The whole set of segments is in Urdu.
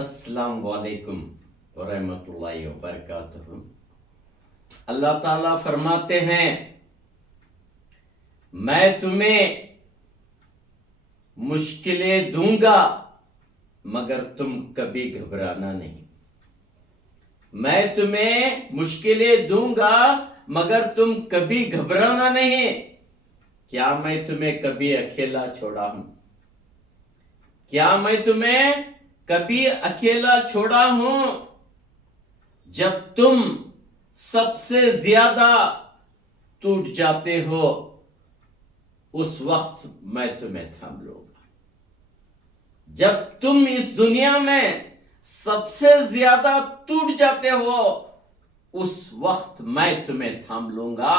السلام علیکم ورحمۃ اللہ وبرکاتہ۔ اللہ تعالیٰ فرماتے ہیں میں تمہیں مشکلیں دوں گا مگر تم کبھی گھبرانا نہیں۔ میں تمہیں مشکلیں دوں گا مگر تم کبھی گھبرانا نہیں۔ کیا میں تمہیں کبھی اکیلا چھوڑا ہوں؟ کیا میں تمہیں کبھی اکیلا چھوڑا ہوں؟ جب تم سب سے زیادہ ٹوٹ جاتے ہو اس وقت میں تمہیں تھام لوں گا۔ جب تم اس دنیا میں سب سے زیادہ ٹوٹ جاتے ہو اس وقت میں تمہیں تھام لوں گا۔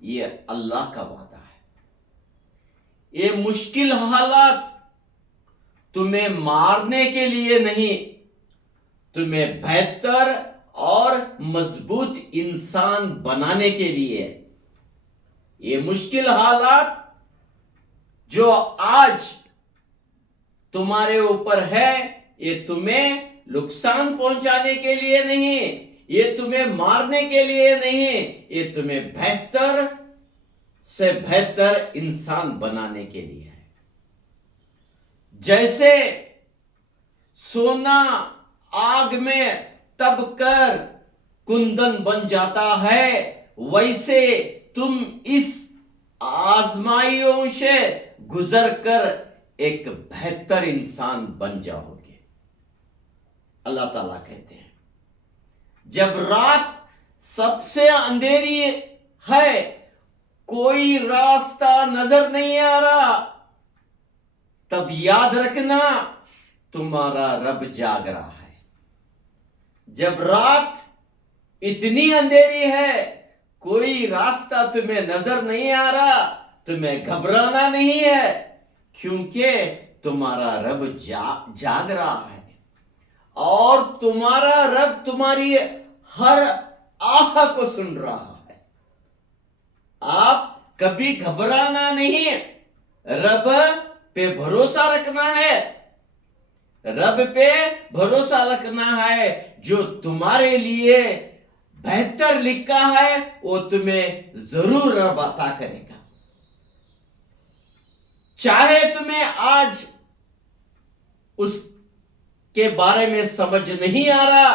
یہ اللہ کا وعدہ ہے۔ یہ مشکل حالات تمہیں مارنے کے لیے نہیں، تمہیں بہتر اور مضبوط انسان بنانے کے لیے۔ یہ مشکل حالات جو آج تمہارے اوپر ہے یہ تمہیں نقصان پہنچانے کے لیے نہیں، یہ تمہیں مارنے کے لیے نہیں، یہ تمہیں بہتر سے بہتر انسان بنانے کے لیے ہے۔ جیسے سونا آگ میں تب کر کندن بن جاتا ہے، ویسے تم اس آزمائیوں سے گزر کر ایک بہتر انسان بن جاؤ گے۔ اللہ تعالیٰ کہتے ہیں جب رات سب سے اندھیری ہے، کوئی راستہ نظر نہیں آ رہا، تب یاد رکھنا تمہارا رب جاگ رہا ہے۔ جب رات اتنی اندھیری ہے، کوئی راستہ تمہیں نظر نہیں آ رہا، تمہیں گھبرانا نہیں ہے، کیونکہ تمہارا رب جاگ رہا ہے اور تمہارا رب تمہاری ہر آہ کو سن رہا ہے۔ آپ کبھی گھبرانا نہیں، رب پہ بھروسہ رکھنا ہے، رب پہ بھروسہ رکھنا ہے۔ جو تمہارے لیے بہتر لکھا ہے وہ تمہیں ضرور رب عطا کرے گا۔ چاہے تمہیں آج اس کے بارے میں سمجھ نہیں آ رہا،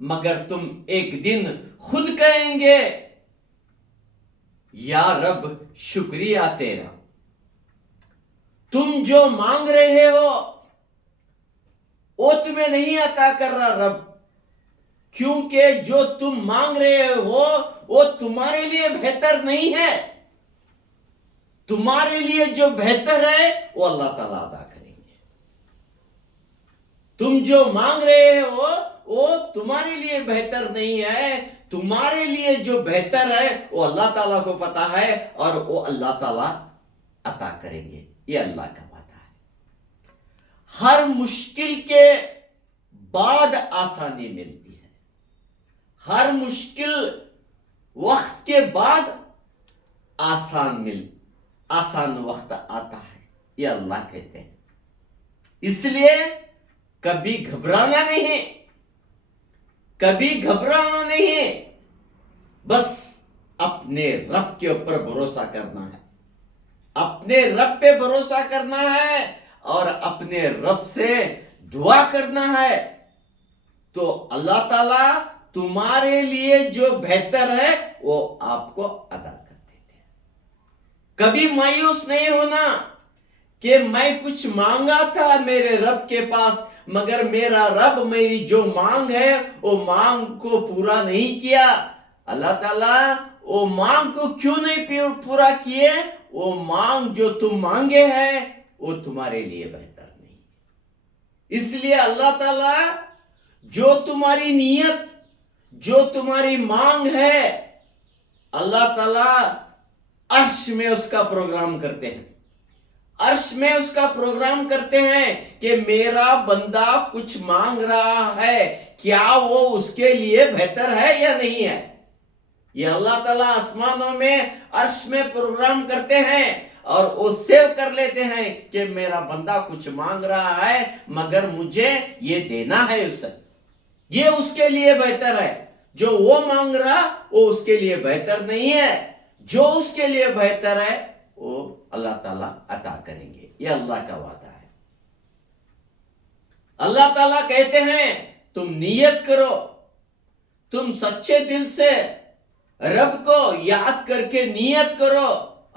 مگر تم ایک دن خود کہیں گے یا رب شکریہ تیرا، تم جو مانگ رہے ہو وہ تمہیں نہیں عطا کر رہا رب، کیونکہ جو تم مانگ رہے ہو وہ تمہارے لیے بہتر نہیں ہے۔ تمہارے لیے جو بہتر ہے وہ اللہ تعالیٰ عطا کریں گے۔ تم جو مانگ رہے ہو وہ تمہارے لیے بہتر نہیں ہے، تمہارے لیے جو بہتر ہے وہ اللہ تعالیٰ کو پتا ہے اور وہ اللہ تعالیٰ عطا کریں گے۔ یہ اللہ کا وعدہ ہے۔ ہر مشکل کے بعد آسانی ملتی ہے، ہر مشکل وقت کے بعد آسان وقت آتا ہے، یہ اللہ کہتے ہیں۔ اس لیے کبھی گھبرانا نہیں، کبھی گھبرانا نہیں، بس اپنے رب کے اوپر بھروسہ کرنا ہے، اپنے رب پہ بھروسہ کرنا ہے اور اپنے رب سے دعا کرنا ہے، تو اللہ تعالیٰ تمہارے لیے جو بہتر ہے وہ آپ کو عطا کر دیتے ہیں۔ کبھی مایوس نہیں ہونا کہ میں کچھ مانگا تھا میرے رب کے پاس مگر میرا رب میری جو مانگ ہے وہ مانگ کو پورا نہیں کیا۔ اللہ تعالیٰ وہ مانگ کو کیوں نہیں پورا کیے؟ وہ مانگ جو تم مانگے ہیں وہ تمہارے لیے بہتر نہیں۔ اس لیے اللہ تعالیٰ جو تمہاری نیت، جو تمہاری مانگ ہے، اللہ تعالیٰ عرش میں اس کا پروگرام کرتے ہیں، عرش میں اس کا پروگرام کرتے ہیں کہ میرا بندہ کچھ مانگ رہا ہے، کیا وہ اس کے لیے بہتر ہے یا نہیں ہے؟ یہ اللہ تعالیٰ آسمانوں میں عرش میں پروگرام کرتے ہیں اور وہ سیو کر لیتے ہیں کہ میرا بندہ کچھ مانگ رہا ہے مگر مجھے یہ دینا ہے اسے، یہ اس کے لیے بہتر ہے۔ جو وہ مانگ رہا وہ اس کے لیے بہتر نہیں ہے، جو اس کے لیے بہتر ہے وہ اللہ تعالیٰ عطا کریں گے، یہ اللہ کا وعدہ ہے۔ اللہ تعالیٰ کہتے ہیں تم نیت کرو، تم سچے دل سے رب کو یاد کر کے نیت کرو،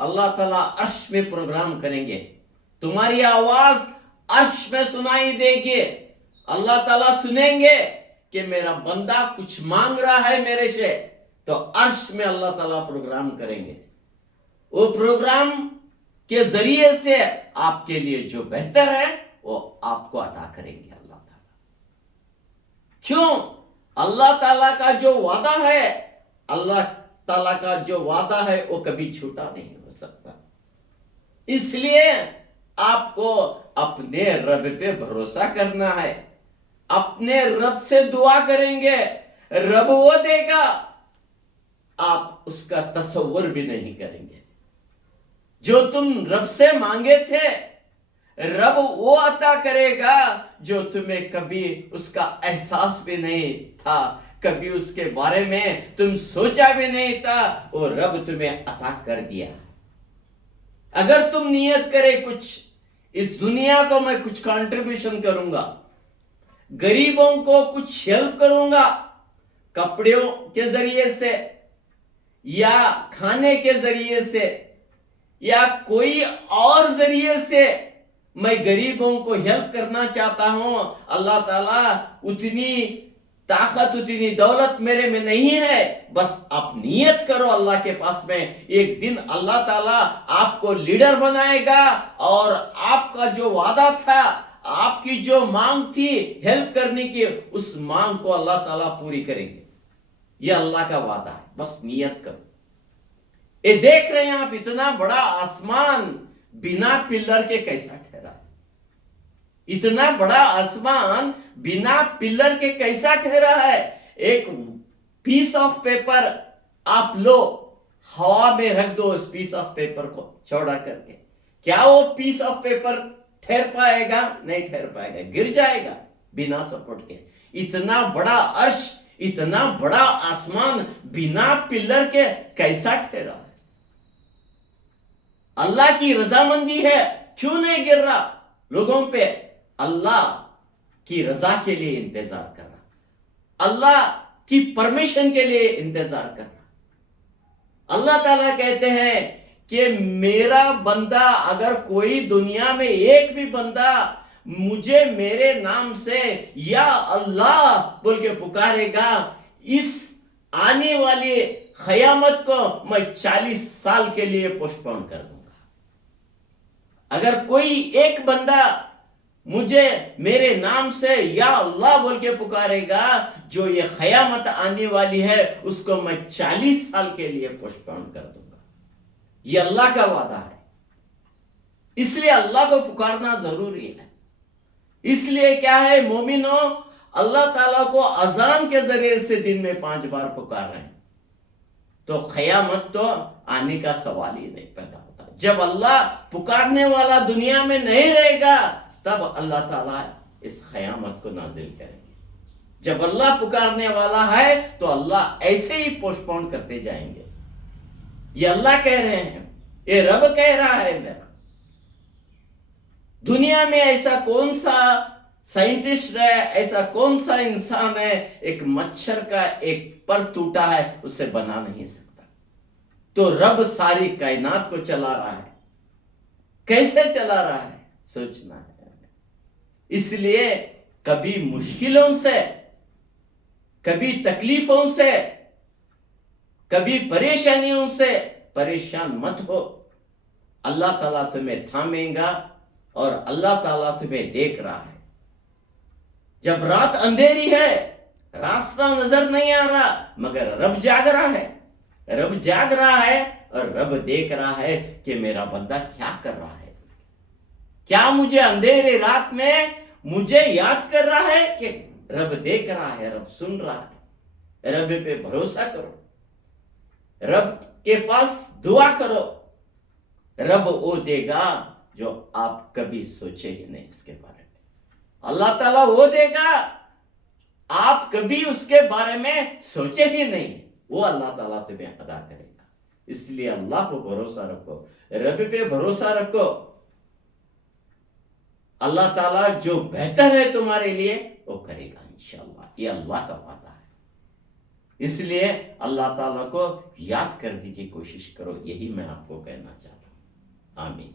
اللہ تعالیٰ عرش میں پروگرام کریں گے، تمہاری آواز عرش میں سنائی دے گی، اللہ تعالیٰ سنیں گے کہ میرا بندہ کچھ مانگ رہا ہے میرے سے، تو عرش میں اللہ تعالیٰ پروگرام کریں گے، وہ پروگرام کے ذریعے سے آپ کے لیے جو بہتر ہے وہ آپ کو عطا کریں گے اللہ تعالیٰ۔ کیوں؟ اللہ تعالیٰ کا جو وعدہ ہے، اللہ تعالیٰ کا جو وعدہ ہے وہ کبھی جھوٹا نہیں ہو سکتا، اس لیے آپ کو اپنے رب پہ بھروسہ کرنا ہے، اپنے رب سے دعا کریں گے، رب وہ دے گا، آپ اس کا تصور بھی نہیں کریں گے۔ جو تم رب سے مانگے تھے رب وہ عطا کرے گا جو تمہیں کبھی اس کا احساس بھی نہیں تھا، کبھی اس کے بارے میں تم سوچا بھی نہیں تھا، وہ رب تمہیں عطا کر دیا۔ اگر تم نیت کرے کچھ اس دنیا کو میں کچھ کنٹریبیوشن کروں گا، غریبوں کو کچھ ہیلپ کروں گا، کپڑوں کے ذریعے سے یا کھانے کے ذریعے سے یا کوئی اور ذریعے سے میں غریبوں کو ہیلپ کرنا چاہتا ہوں، اللہ تعالیٰ اتنی طاقت اتنی دولت میرے میں نہیں ہے، بس آپ نیت کرو اللہ کے پاس میں، ایک دن اللہ تعالیٰ آپ کو لیڈر بنائے گا اور آپ کا جو وعدہ تھا، آپ کی جو مانگ تھی ہیلپ کرنے کی، اس مانگ کو اللہ تعالیٰ پوری کریں گے، یہ اللہ کا وعدہ ہے، بس نیت کرو۔ یہ دیکھ رہے ہیں آپ اتنا بڑا آسمان بنا پلر کے کیسا ٹھہرا ہے، اتنا بڑا آسمان بنا پلر کے کیسا ٹھہرا ہے۔ ایک پیس آف پیپر آپ لو، ہوا میں رکھ دو اس پیس آف پیپر کو چوڑا کر کے، کیا وہ پیس آف پیپر ٹھہر پائے گا؟ نہیں ٹھہر پائے گا، گر جائے گا بنا سپورٹ کے۔ اتنا بڑا عرش، اتنا بڑا آسمان بنا پلر کے کیسا ٹھہرا ہے؟ اللہ کی رضامندی ہے، کیوں نہیں گر رہا لوگوں پہ؟ اللہ کی رضا کے لیے انتظار کر رہا، اللہ کی پرمیشن کے لیے انتظار کر رہا۔ اللہ تعالیٰ کہتے ہیں کہ میرا بندہ، اگر کوئی دنیا میں ایک بھی بندہ مجھے میرے نام سے یا اللہ بول کے پکارے گا، اس آنے والی قیامت کو میں 40 سال کے لیے پوسٹ پون کر دوں گا۔ اگر کوئی ایک بندہ مجھے میرے نام سے یا اللہ بول کے پکارے گا، جو یہ قیامت آنے والی ہے اس کو میں 40 سال کے لیے پوسٹ پون کر دوں گا، یہ اللہ کا وعدہ ہے۔ اس لیے اللہ کو پکارنا ضروری ہے۔ اس لیے کیا ہے مومنوں، اللہ تعالیٰ کو اذان کے ذریعے سے دن میں 5 بار پکار رہے ہیں، تو قیامت تو آنے کا سوال ہی نہیں پیدا ہوتا۔ جب اللہ پکارنے والا دنیا میں نہیں رہے گا تب اللہ تعالیٰ اس قیامت کو نازل کریں گے۔ جب اللہ پکارنے والا ہے تو اللہ ایسے ہی پوسٹ پون کرتے جائیں گے۔ یہ اللہ کہہ رہے ہیں، یہ رب کہہ رہا ہے میرا۔ دنیا میں ایسا کون سا سائنٹسٹ ہے، ایسا کون سا انسان ہے، ایک مچھر کا ایک پر ٹوٹا ہے اسے بنا نہیں سکتا؟ تو رب ساری کائنات کو چلا رہا ہے، کیسے چلا رہا ہے سوچنا ہے۔ اس لیے کبھی مشکلوں سے، کبھی تکلیفوں سے، کبھی پریشانیوں سے پریشان مت ہو۔ اللہ تعالیٰ تمہیں تھامے گا اور اللہ تعالیٰ تمہیں دیکھ رہا ہے۔ جب رات اندھیری ہے، راستہ نظر نہیں آ رہا، مگر رب جاگ رہا ہے، رب جاگ رہا ہے اور رب دیکھ رہا ہے کہ میرا بندہ کیا کر رہا ہے، کیا مجھے اندھیرے رات میں مجھے یاد کر رہا ہے کہ رب دیکھ رہا ہے، رب سن رہا ہے۔ رب پہ بھروسہ کرو، رب کے پاس دعا کرو، رب وہ دے گا جو آپ کبھی سوچے ہی نہیں اس کے بارے میں. اللہ تعالیٰ وہ دے گا آپ کبھی اس کے بارے میں سوچے ہی نہیں، وہ اللہ تعالیٰ تمہیں عطا کرے گا. اس لیے اللہ کو بھروسہ رکھو، رب پہ بھروسہ رکھو. اللہ تعالیٰ جو بہتر ہے تمہارے لیے وہ کرے گا انشاءاللہ، یہ اللہ کا وعدہ ہے. اس لیے اللہ تعالیٰ کو یاد کرنے کی کوشش کرو، یہی میں آپ کو کہنا چاہتا ہوں. آمین.